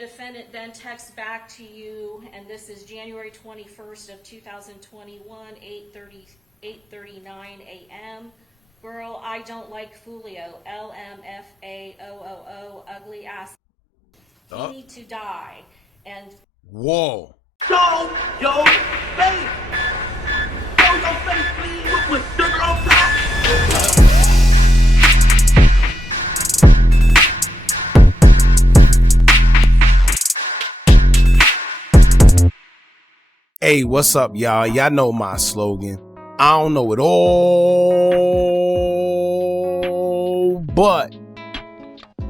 Defendant then texts back to you, and this is January 21st of 2021, 8:39 a.m. Girl, I don't like Foolio. LMFAOOO, ugly ass. You need to die. And whoa. Show your face. Show your face, please, with sugar on top. Hey, what's up, y'all? Y'all know my slogan. I don't know it all, but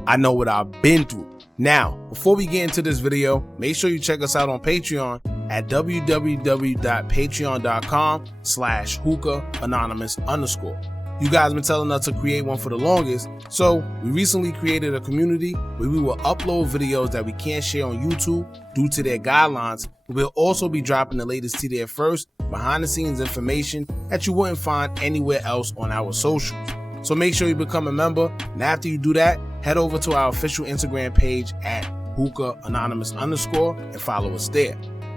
I know what I've been through. Now, before we get into this video, make sure you check us out on Patreon at www.patreon.com/Hookah Anonymous _. You guys been telling us to create one for the longest, so we recently created a community where we will upload videos that we can't share on YouTube due to their guidelines. We'll also be dropping the latest to there first, behind the scenes information that you wouldn't find anywhere else on our socials. So make sure you become a member, and after you do that, head over to our official Instagram page at Hookah Anonymous _ and follow us there.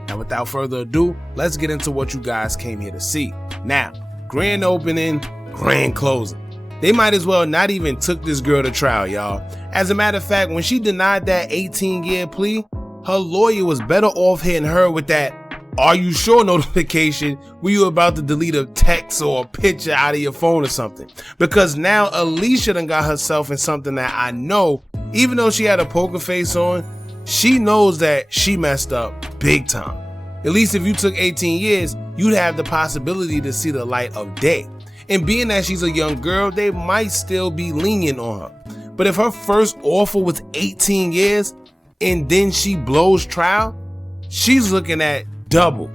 Now, without further ado, let's get into what you guys came here to see. Now, grand opening, grand closing. They might as well not even took this girl to trial, y'all. As a matter of fact, when she denied that 18-year plea, her lawyer was better off hitting her with that "Are you sure" notification when you were about to delete a text or a picture out of your phone or something. Because now Alicia done got herself in something that I know, even though she had a poker face on, she knows that she messed up big time. At least if you took 18 years, you'd have the possibility to see the light of day. And being that she's a young girl, they might still be lenient on her. But if her first offer was 18 years and then she blows trial, she's looking at double.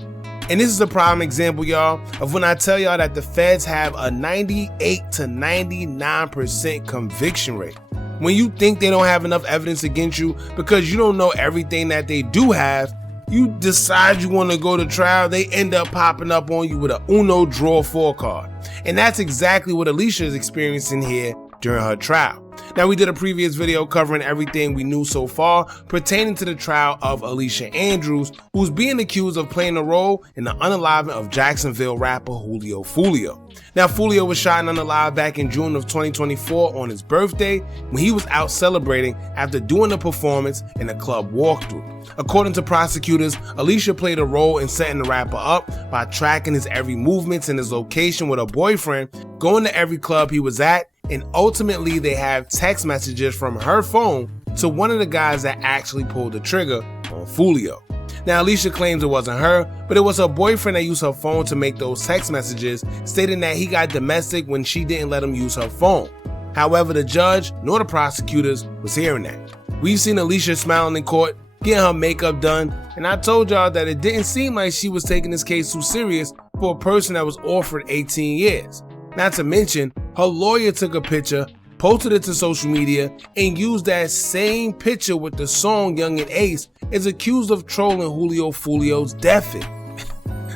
And this is a prime example, y'all, of when I tell y'all that the feds have a 98 to 99% conviction rate. When you think they don't have enough evidence against you because you don't know everything that they do have, you decide you want to go to trial, they end up popping up on you with a Uno draw 4 card. And that's exactly what Alicia is experiencing here during her trial. Now, we did a previous video covering everything we knew so far pertaining to the trial of Alicia Andrews, who's being accused of playing a role in the unaliving of Jacksonville rapper Julio Foolio. Now, Foolio was shot and unalived back in June of 2024 on his birthday when he was out celebrating after doing a performance in a club walkthrough. According to prosecutors, Alicia played a role in setting the rapper up by tracking his every movements and his location with her boyfriend, going to every club he was at, and ultimately they have text messages from her phone to one of the guys that actually pulled the trigger on Foolio. Now, Alicia claims it wasn't her, but it was her boyfriend that used her phone to make those text messages, stating that he got domestic when she didn't let him use her phone. However, the judge nor the prosecutors was hearing that. We've seen Alicia smiling in court, getting her makeup done, and I told y'all that it didn't seem like she was taking this case too serious for a person that was offered 18 years. Not to mention, her lawyer took a picture, posted it to social media, and used that same picture with the song Young and Ace, is accused of trolling Julio Foolio's death.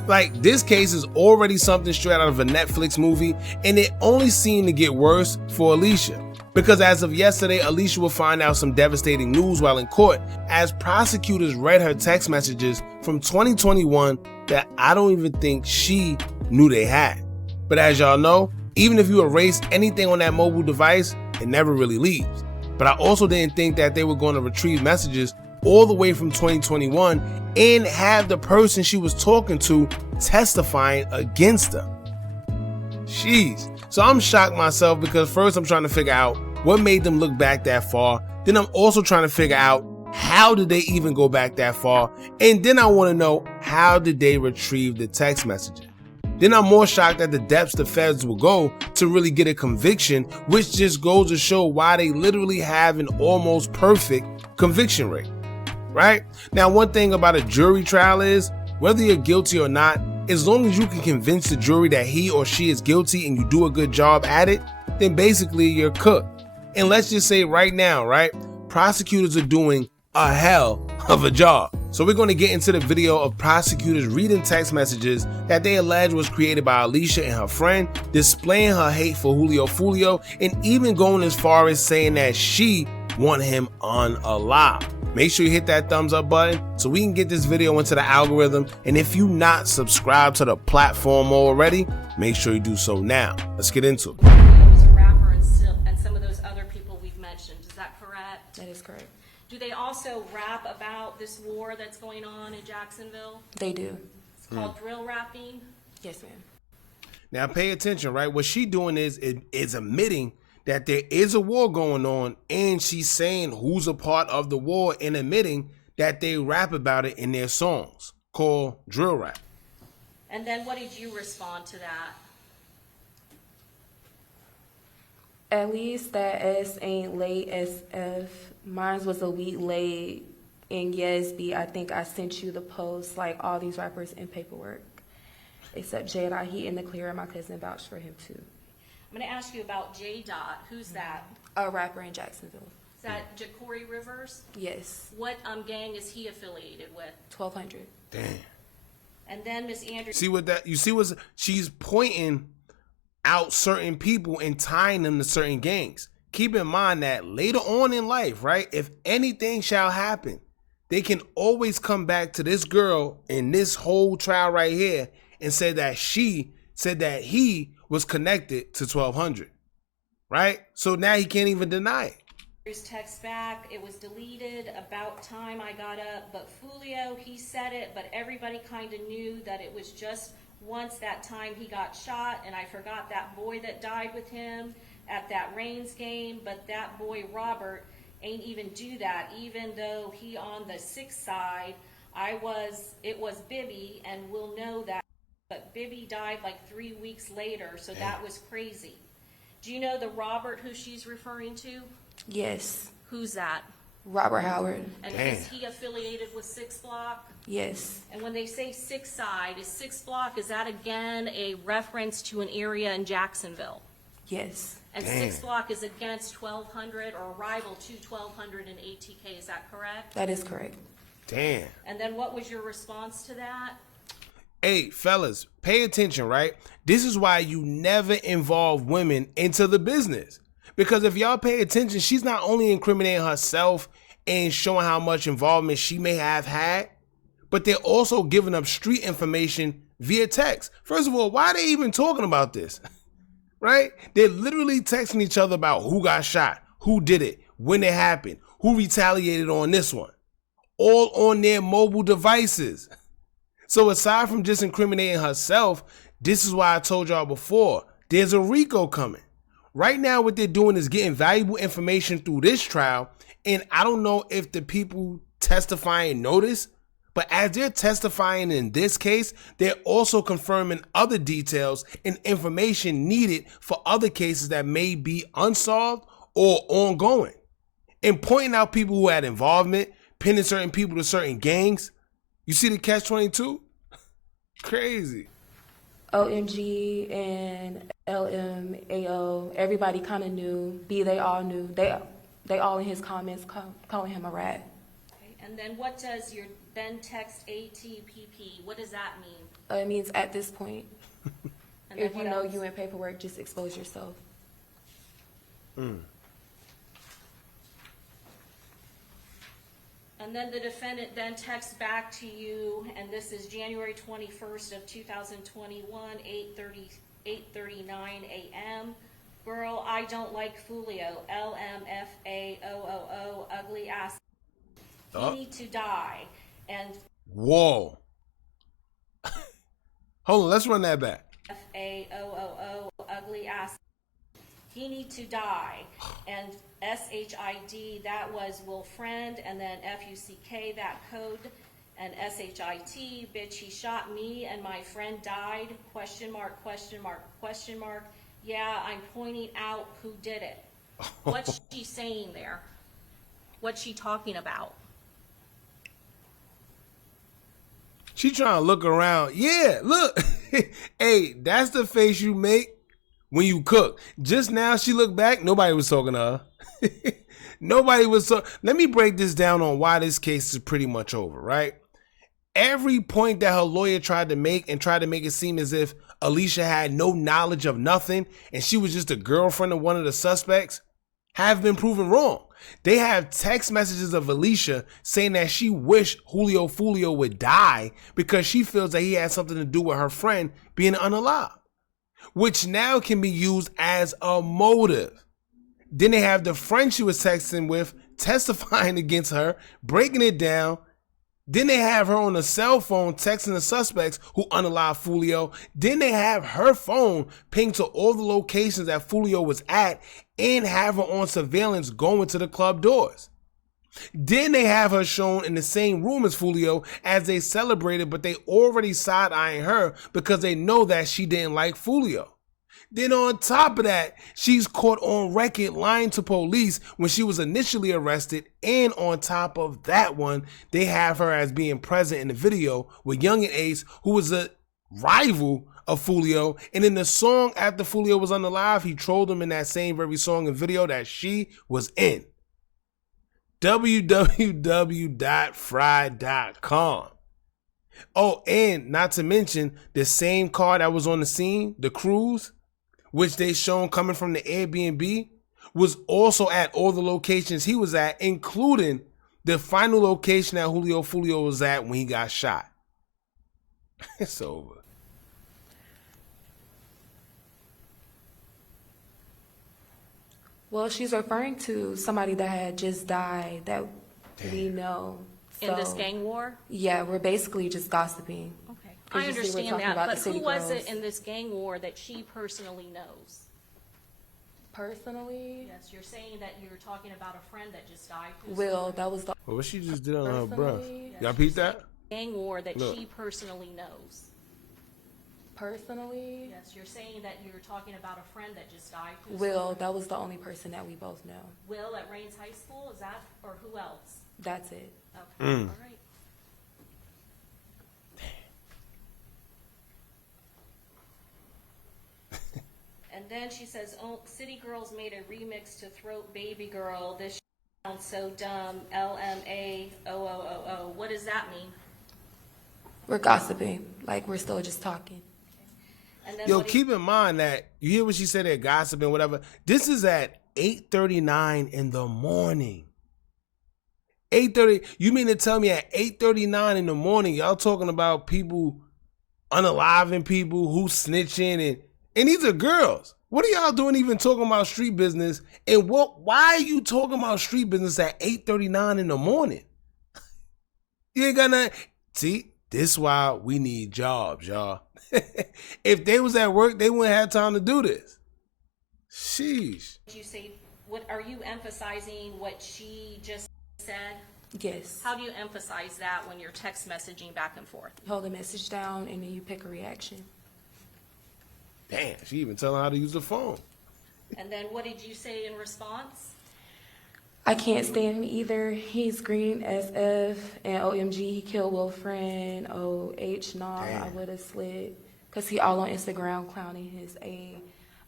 Like, this case is already something straight out of a Netflix movie, and it only seemed to get worse for Alicia. Because as of yesterday, Alicia will find out some devastating news while in court, as prosecutors read her text messages from 2021 that I don't even think she knew they had. But as y'all know, even if you erase anything on that mobile device, it never really leaves. But I also didn't think that they were going to retrieve messages all the way from 2021 and have the person she was talking to testifying against her. Jeez. So I'm shocked myself because first I'm trying to figure out what made them look back that far. Then I'm also trying to figure out how did they even go back that far? And then I want to know, how did they retrieve the text messages? Then I'm more shocked at the depths the feds will go to really get a conviction, which just goes to show why they literally have an almost perfect conviction rate, right? Now, one thing about a jury trial is, whether you're guilty or not, as long as you can convince the jury that he or she is guilty and you do a good job at it, then basically you're cooked. And let's just say right now, right, prosecutors are doing a hell of a job. So we're going to get into the video of prosecutors reading text messages that they allege was created by Alicia and her friend, displaying her hate for Julio Foolio, and even going as far as saying that she want him unalive. make sure you hit that thumbs up button so we can get this video into the algorithm. And if you not subscribed to the platform already, make sure you do so now. Let's get into it. Julio was a rapper and some of those other people we've mentioned. Is that correct? That is correct. Do they also rap about this war that's going on in Jacksonville? They do. It's called drill rapping. Yes, ma'am. Now pay attention, right? What she doing is admitting that there is a war going on, and she's saying who's a part of the war and admitting that they rap about it in their songs called drill rap. And then what did you respond to that? At least that S ain't late as if mine was a week late. And yes, B, I think I sent you the post like all these rappers in paperwork. Except J.Dot, he in the clear, and my cousin vouched for him too. I'm going to ask you about J.Dot. Who's that? A rapper in Jacksonville. Is that Ja'Cory Rivers? Yes. What gang is he affiliated with? 1200. Damn. And then Miss Andrews. See what that, you see what she's pointing out certain people and tying them to certain gangs. Keep in mind that later on in life, right, if anything shall happen, they can always come back to this girl in this whole trial right here and say that she said that he was connected to 1200, right? So now he can't even deny it. Text back, it was deleted, about time I got up, but Foolio, he said it, but everybody kind of knew that it was just once that time he got shot, and I forgot that boy that died with him at that Reigns game, but that boy Robert ain't even do that, even though he on the 6th side, it was Bibby, and we'll know that, but Bibby died like 3 weeks later, so that was crazy. Do you know the Robert who she's referring to? Yes. Who's that? Robert Howard. And is he affiliated with 6 Block? Yes. And when they say 6 side, is 6 Block, is that again a reference to an area in Jacksonville? Yes. And 6 Block is against 1200 or rival to 1200 in ATK, is that correct? That is correct. Damn. And then what was your response to that? Hey, fellas, pay attention, right? This is why you never involve women into the business. Because if y'all pay attention, she's not only incriminating herself and showing how much involvement she may have had, but they're also giving up street information via text. First of all, why are they even talking about this? Right? They're literally texting each other about who got shot, who did it, when it happened, who retaliated on this one, all on their mobile devices. So aside from just incriminating herself, this is why I told y'all before, there's a RICO coming. Right now, what they're doing is getting valuable information through this trial. And I don't know if the people testifying notice, but as they're testifying in this case, they're also confirming other details and information needed for other cases that may be unsolved or ongoing. And pointing out people who had involvement, pinning certain people to certain gangs. You see the catch-22? Crazy. OMG and LMAO, everybody kind of knew. B, they all knew. They all in his comments calling him a rat. Okay. And then what does your then text ATPP, what does that mean? It means at this point, And then if you what know else? you in paperwork, just expose yourself. And then the defendant then texts back to you, and this is January 21st of 2021, 8:39 a.m. Girl, I don't like Foolio, LMFAOOO, ugly ass. He need to die. And Whoa. Hold on, let's run that back. FAOOO, ugly ass. He need to die. And SHID, that was will friend, and then FUCK, that code, and SHIT, bitch, he shot me and my friend died, question mark, question mark, question mark. Yeah, I'm pointing out who did it. What's she saying there? What's she talking about? She trying to look around. Yeah, look. Hey, that's the face you make when you cook. Just now she looked back. Nobody was talking to her. Nobody was. Let me break this down on why this case is pretty much over, right? Every point that her lawyer tried to make it seem as if Alicia had no knowledge of nothing and she was just a girlfriend of one of the suspects. have been proven wrong. They have text messages of Alicia saying that she wished Julio Foolio would die because she feels that he had something to do with her friend being unalive, which now can be used as a motive. Then they have the friend she was texting with testifying against her, breaking it down. Then they have her on a cell phone texting the suspects who unalived Foolio. Then they have her phone pinged to all the locations that Foolio was at and have her on surveillance going to the club doors. Then they have her shown in the same room as Foolio as they celebrated, but they already side-eyeing her because they know that she didn't like Foolio. Then on top of that, she's caught on record lying to police when she was initially arrested. And on top of that one, they have her as being present in the video with Young and Ace, who was a rival of Foolio. And in the song after Foolio was unalive, he trolled him in that same very song and video that she was in. www.fry.com. Oh, and not to mention the same car that was on the scene, the Cruise, which they shown coming from the Airbnb, was also at all the locations he was at, including the final location that Julio Foolio was at when he got shot. It's over. Well, she's referring to somebody that had just died that we know. In this So, gang war? yeah, we're basically just gossiping. Okay. 'Cause I you see, we're understand talking that, about but the city who was girls. it in this gang war that she personally knows? Personally, Yes, you're saying that you're talking about a friend that just died. Who's Will, that was the Well, what she just did on her breath. Personally, Y'all peep that? gang war that Look. she personally knows. personally. Yes, you're saying that you're talking about a friend that just died. Who's Will, that was the only person that we both know. Will at Rains High School, is that, or who else? That's it. Okay, all right. And then she says, oh, City Girls made a remix to Throat Baby Girl. This sounds so dumb. LMAOOOO. What does that mean? We're gossiping, like we're still just talking. And then Yo, what do keep in mind that you hear what she said at gossiping, whatever. This is at 8:39 in the morning. 8:30. You mean to tell me at 8:39 in the morning, y'all talking about people unaliving people, who snitching, and these are girls. What are y'all doing even talking about street business? And why are you talking about street business at 8:39 in the morning? You ain't got nothing. See, this is why we need jobs, y'all. If they was at work, they wouldn't have time to do this. Sheesh. you say? What are you emphasizing? What she just said? Yes. How do you emphasize that when you're text messaging back and forth? Hold the message down and then you pick a reaction. Damn, she even telling how to use the phone. And then what did you say in response? I can't stand him either. He's green SF and OMG, he killed Will Friend. OH, nah, I Damn. would have slid. Because he all on Instagram clowning his A.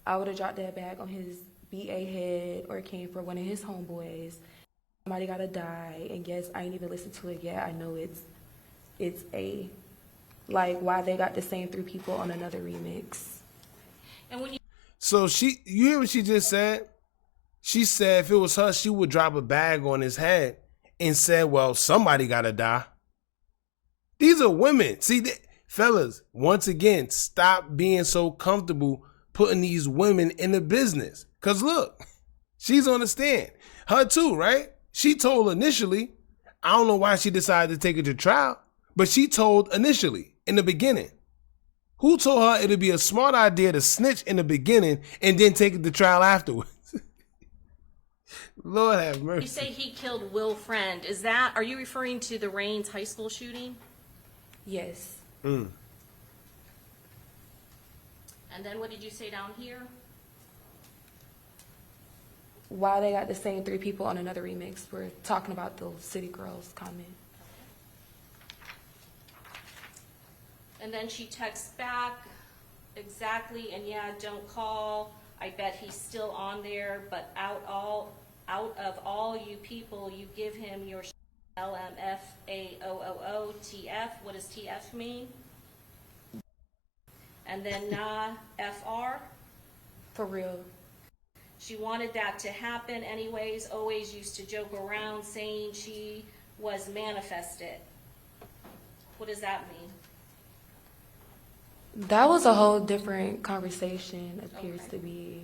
I would have dropped that bag on his BA head or came for one of his homeboys. Somebody gotta die. And yes, I ain't even listened to it yet. I know it's A. Like, why they got the same three people on another remix. And when you So you hear what she just said? She said if it was her, she would drop a bag on his head and said, well, somebody gotta die. These are women. See, fellas, once again, stop being so comfortable putting these women in the business. Because look, she's on the stand. Her too, right? She told initially, I don't know why she decided to take it to trial, but she told initially, in the beginning. Who told her it'd be a smart idea to snitch in the beginning and then take it to trial afterwards? Lord have mercy. You say he killed Will Friend. Are you referring to the Rains High School shooting? Yes. And then what did you say down here? Why they got the same three people on another remix. We're talking about the City Girls comment. And then she texts back, exactly, and yeah, don't call. I bet he's still on there, but out of all you people, you give him your LMFAOOO TF. What does TF mean? And then nah FR. For real. She wanted that to happen anyways, always used to joke around saying she was manifested. What does that mean? That was a whole different conversation, appears Okay. to be.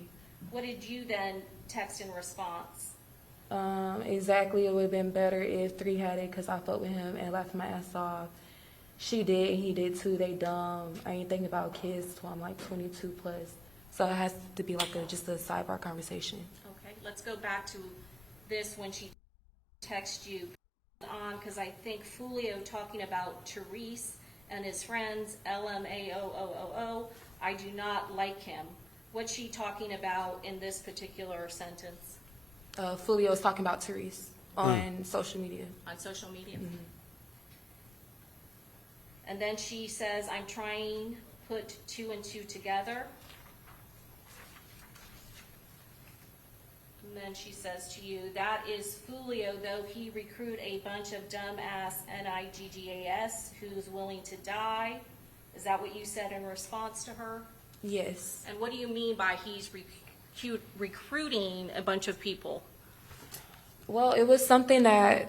What did you then text in response? Exactly, it would have been better if 3 had it because I fucked with him and laughed my ass off. She did, and he did too. They dumb. I ain't thinking about kids till I'm like 22 plus. So it has to be like just a sidebar conversation. Okay, let's go back to this when she texted you on, because I think Foolio talking about Therese and his friends, LMAOOO. I do not like him. What's she talking about in this particular sentence Foolio was talking about Therese on social media. on social media? Mm-hmm. And then she says, I'm trying to put 2 and 2 together. And then she says to you, that is Foolio, though he recruit a bunch of dumbass NIGGAS who's willing to die. Is that what you said in response to her? Yes. And what do you mean by he's recruiting a bunch of people? Well, it was something that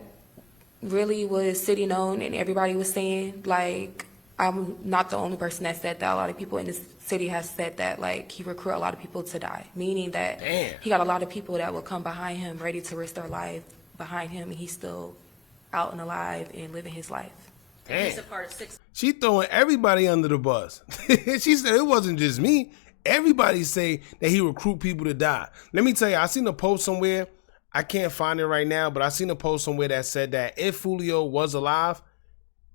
really was city known and everybody was saying, like, I'm not the only person that said that. A lot of people in this city has said that, like, he recruit a lot of people to die, meaning that Damn. he got a lot of people that will come behind him ready to risk their life behind him, and he's still out and alive and living his life. He's a part of 6. She throwing everybody under the bus. She said it wasn't just me. Everybody say that he recruit people to die. Let me tell you, I seen a post somewhere. I can't find it right now, but I seen a post somewhere that said that if Foolio was alive,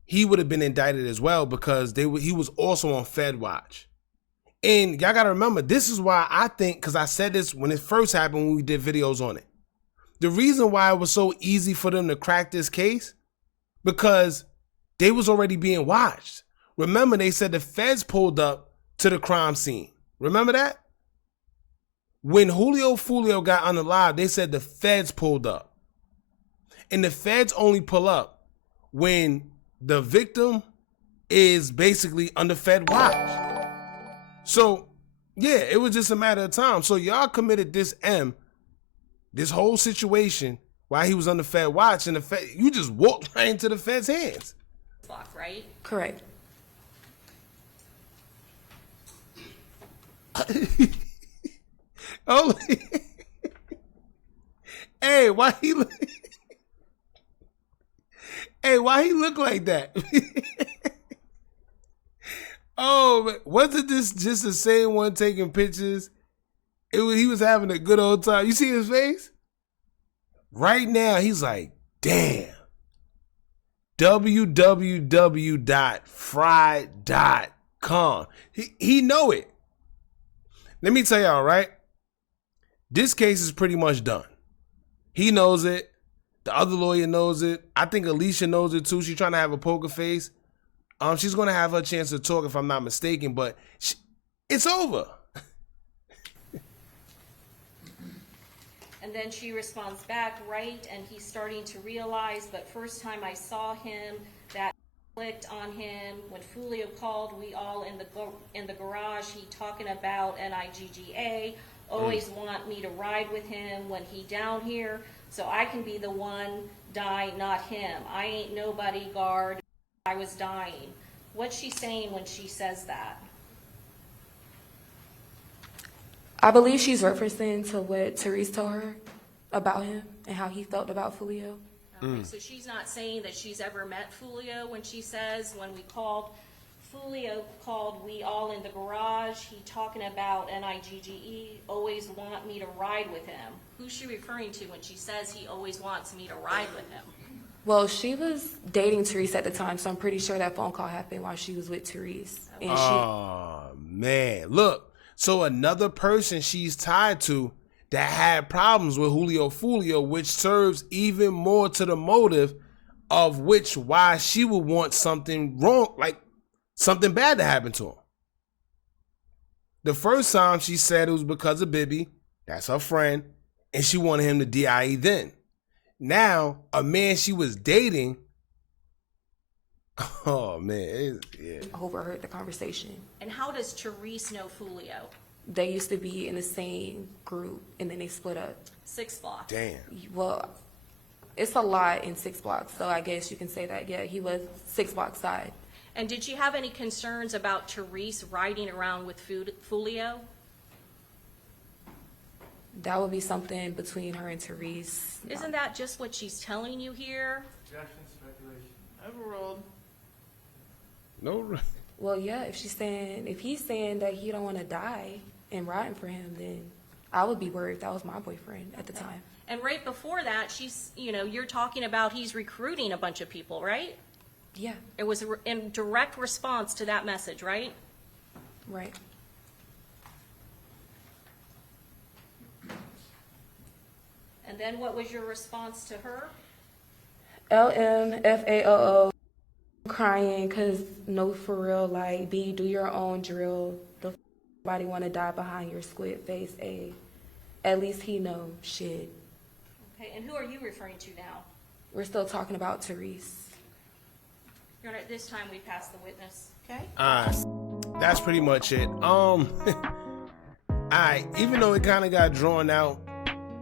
he would have been indicted as well because he was also on Fed Watch. And y'all got to remember, this is why I think, because I said this when it first happened when we did videos on it. The reason why it was so easy for them to crack this case, because they was already being watched. Remember, they said the feds pulled up to the crime scene. Remember that? When Julio Foolio got unalive, they said the feds pulled up. And the feds only pull up when the victim is basically under Fed watch. So, yeah, it was just a matter of time. So y'all committed this whole situation while he was under Fed watch, and you just walked right into the Fed's hands. Right? Correct. Oh, hey, why he look? Hey, why he look like that? Oh, wasn't this just the same one taking pictures? He was having a good old time. You see his face? Right now, he's like, damn. www.fry.com. He know it. Let me tell y'all, right? This case is pretty much done. He knows it. The other lawyer knows it. I think Alicia knows it too. She's trying to have a poker face. She's going to have her chance to talk if I'm not mistaken, but it's over. And then she responds back, right, and he's starting to realize, but first time I saw him, that clicked on him. When Foolio called, we all in the garage, he talking about NIGGA, always want me to ride with him when he down here, so I can be the one die, not him. I ain't no bodyguard, I was dying. What's she saying when she says that? I believe she's referencing to what Therese told her about him and how he felt about Foolio. Okay, so she's not saying that she's ever met Foolio when she says, when we called, Foolio called, we all in the garage, he talking about NIGGE, always want me to ride with him. Who's she referring to when she says he always wants me to ride with him? Well, she was dating Therese at the time, so I'm pretty sure that phone call happened while she was with Therese. And Oh, man. Look, so another person she's tied to that had problems with Julio Foolio, which serves even more to the motive of why she would want something wrong, like something bad to happen to him. The first time she said it was because of Bibi, that's her friend, and she wanted him to DIE then. Now, a man she was dating, oh man, yeah. overheard the conversation. And how does Therese know Foolio? they used to be in the same group, and then they split up. 6 blocks. Damn. Well, it's a lot in 6 blocks, so I guess you can say that, yeah, he was 6 blocks side. And did you have any concerns about Therese riding around with Foolio? That would be something between her and Therese. Isn't that just what she's telling you here? Objection, speculation. Overruled. No. Well, yeah, if he's saying that he don't want to die and riding for him, then I would be worried if that was my boyfriend at the time. And right before that, you're talking about he's recruiting a bunch of people, right? Yeah, It was in direct response to that message, right? right. And then what was your response to her? LMFAOO, crying because no, for real, like, B, do your own drill. The nobody want to die behind your squid face, A. At least he know shit. Okay, and who are you referring to now? We're still talking about Therese. Your Honor, at this time, we pass the witness. Okay. That's pretty much it. Even though it kind of got drawn out,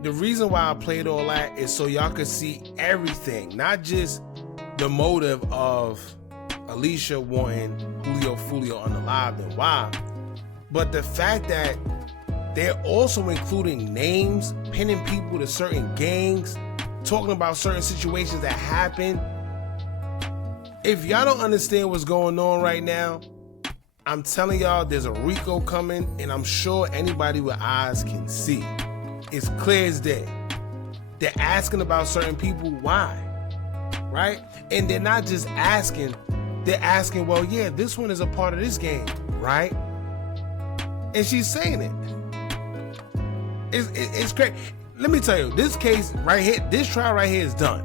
the reason why I played all that is so y'all could see everything, not just the motive of Alicia wanting Julio Foolio unalived and why, but the fact that they're also including names, pinning people to certain gangs, talking about certain situations that happen. If y'all don't understand what's going on right now, I'm telling y'all there's a RICO coming, and I'm sure anybody with eyes can see. It's clear as day. They're asking about certain people, why? Right? And they're not just asking, they're asking, well, yeah, this one is a part of this game, right? And she's saying it. It's crazy. Let me tell you, this case right here, this trial right here is done.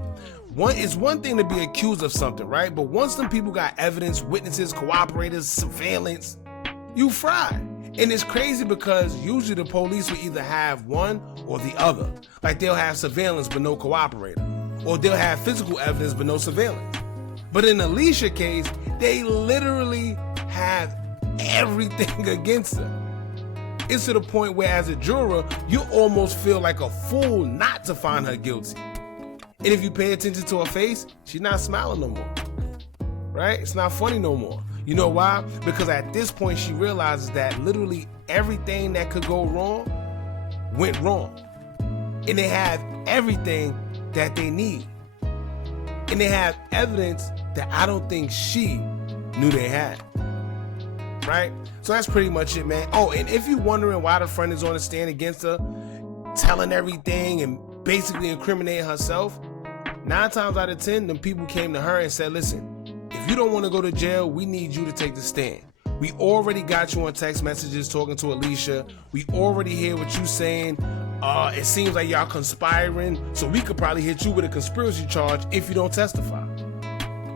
It's one thing to be accused of something, right? But once them people got evidence, witnesses, cooperators, surveillance, you fried. And it's crazy because usually the police will either have one or the other. Like they'll have surveillance but no cooperator. Or they'll have physical evidence but no surveillance. But in the Alicia case, they literally have everything against her. It's to the point where as a juror, you almost feel like a fool not to find her guilty. And if you pay attention to her face, she's not smiling no more. Right? It's not funny no more. You know why? Because at this point, she realizes that literally everything that could go wrong went wrong. And they have everything that they need. And they have evidence that I don't think she knew they had. Right? So that's pretty much it, man. Oh, and if you're wondering why the friend is on the stand against her, telling everything and basically incriminating herself, 9 times out of 10, them people came to her and said, listen, if you don't want to go to jail, we need you to take the stand. We already got you on text messages talking to Alicia. We already hear what you saying. It seems like y'all conspiring, so we could probably hit you with a conspiracy charge if you don't testify.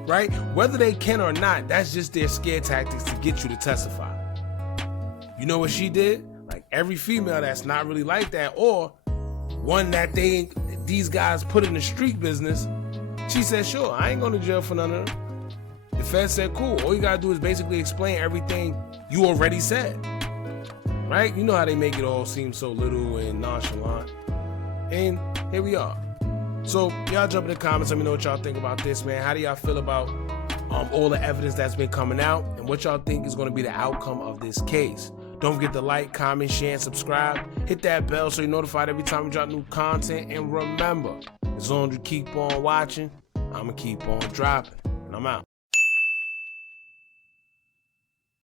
Right? Whether they can or not, that's just their scare tactics to get you to testify. You know what she did? Like every female that's not really like that, or one that these guys put in the street business, she said, sure, I ain't going to jail for none of them. The Fed said, cool, all you gotta do is basically explain everything you already said. Right? You know how they make it all seem so little and nonchalant. And here we are. So y'all jump in the comments, let me know what y'all think about this, man. How do y'all feel about all the evidence that's been coming out, and what y'all think is going to be the outcome of this case? Don't forget to like, comment, share, and subscribe. Hit that bell so you're notified every time we drop new content. And remember, as long as you keep on watching, I'm going to keep on dropping. And I'm out.